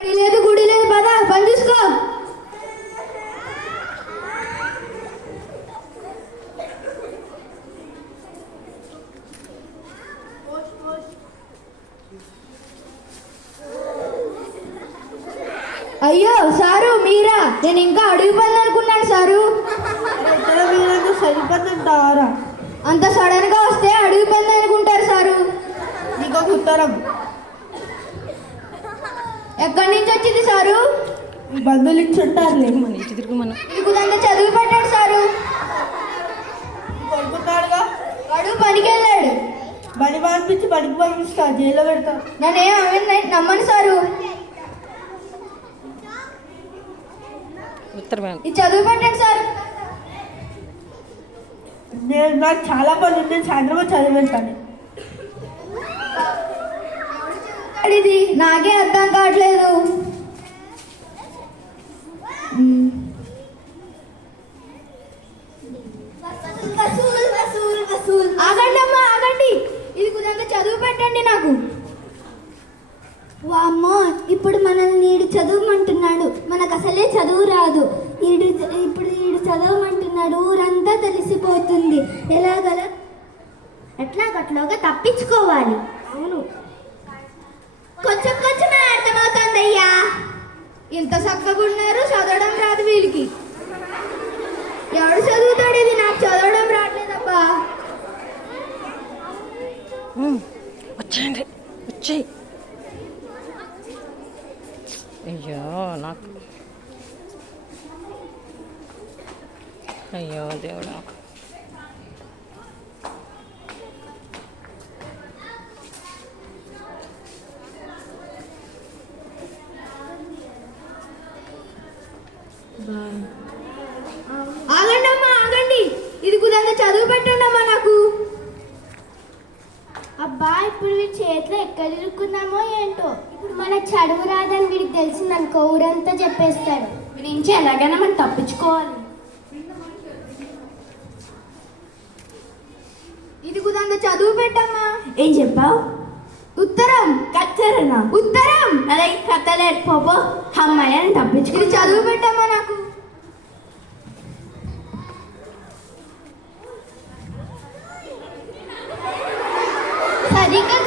లేదు గుడి లేదు పద పని చూసుకో. అయ్యో సారు మీరా? నేను ఇంకా అడుగు పని అనుకున్నాను సారు. సరిపోతుంటారా అంత సడన్గా వస్తే అడుగు పని అనుకుంటారు సారు. నీకు ఒక ఉత్తరం. ఎక్కడి నుంచి వచ్చింది సారు? బంధువులు ఇచ్చుంటారులే మీకు అంత చదువు పెట్టాడు సారు. కొడుకున్నాడుగా వాడు పనికి వెళ్ళాడు బడి పంపించి బడికి పంపిస్తా జైల్లో పెడతా. నన్నేం అవి నమ్మను సారు. ఇది చదువు పెట్టండి సార్. నేను నాకు చాలా పని ఉంది సాయంత్రం చదివి వెళ్తాను ఇది నాకే అర్థం కావట్లేదు. ఆగండి అమ్మా ఆగండి. ఇది కుదంతా చదువు పెట్టండి నాకు. వామ్మో ఇప్పుడు మనల్ని ఈడు చదవమంటున్నాడు. మనకు అసలే చదువు రాదు. ఈడు ఇప్పుడు ఈడు చదవమంటున్నాడు. ఊరంతా తెలిసిపోతుంది. ఎలాగల? ఎట్లాగట్లాగా తప్పించుకోవాలి. అవును. కొంచెం కొంచెమే అర్థమవుతుందయ్యా. ఇంత చక్కగున్నారు చదవడం రాదు వీళ్ళకి. ఎవడు చదువుతాడు ఇది? నాకు చదవడం రావట్లేదబ్బా వచ్చేయండి వచ్చేయి. అయ్యో నాకు అయ్యో దేవుడు నాకు ఆగండి అమ్మా ఆగండి. ఇది కుదంతా చదువు పెట్టండి అమ్మా నాకు. అబ్బా ఇప్పుడు వీడి చేతిలో ఎక్కడ ఇరుక్కున్నామో ఏంటో. ఇప్పుడు మనకు చదువు రాదని వీడికి తెలిసిందనుకో ఊరంతా చెప్పేస్తాడు. వీడి నుంచి ఎలాగైనా మనం తప్పించుకోవాలి. ఇది కుదంతా చదువు పెట్టమ్మా. ఏం చెప్పావు? ఉత్తరం కచ్చరనా. ఉత్తరం! అదే కథలేట్ పోపో. అమ్మాయి అని తప్పించుకో. ఇది చదువు పెట్టమ్మా నాకు. సరిగ్గా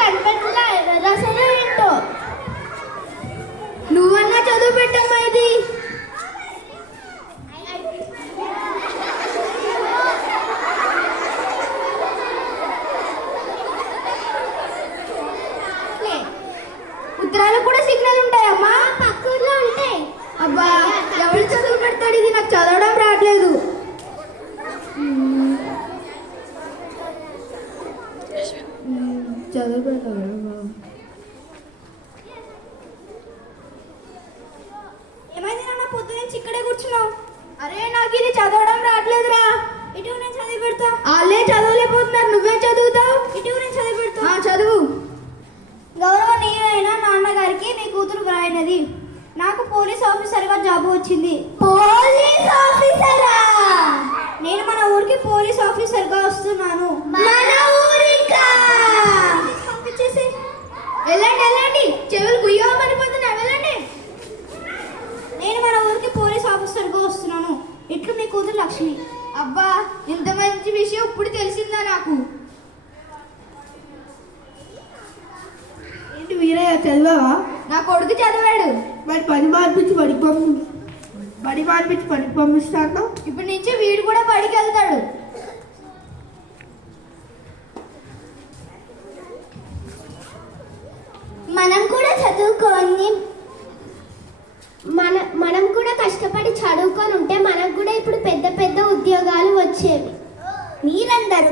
ఉత్తరాలకు కూడా సిగ్నల్ ఉంటాయమ్మా? పక్కూర్లో ఉంటాయి. అబ్బా ఎవరు చదువు పెడతాడు? ఇది నాకు చదవడం రావట్లేదు. చదువు పెడతాడు ఏమైంది నాన్న? పొద్దు నుంచి ఇక్కడే కూర్చున్నావు. అరే నాకు ఇది చదవడం రావట్లేదురా. ఇటు నేను చదివి పెడతా. వాళ్ళే చదవలేకపోతున్నారు. నువ్వే చదువుతావు. వెళ్ళండి వెళ్ళండి. చెవులు గుయ్యమనిపోతున్నాయి వెళ్ళండి. నేను మన ఊరికి పోలీస్ ఆఫీసర్గా వస్తున్నాను. ఇట్లు మీ కూతురు లక్ష్మి? అబ్బా ఇంత మంచి విషయం ఇప్పుడు తెలిసిందా నాకు? ఏంటి వీరయ్య చదివావా? నా కొడుకు చదివాడు. మరి పని మార్పించి బడికి పంపి. బడి మార్పించి బడికి పంపిస్తాను ఇప్పటి నుంచి వీడు కూడా బడికి వెళ్తాడు.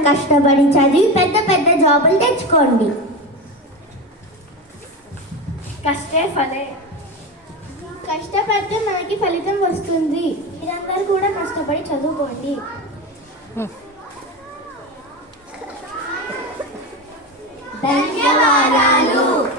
కష్టపడి చదివి పెద్ద పెద్ద జాబులు తెచ్చుకోండి. కష్టే ఫలే. కష్టపడితే మనకి ఫలితం వస్తుంది. మీరందరూ కూడా కష్టపడి చదువుకోండి. ధన్యవాదాలు.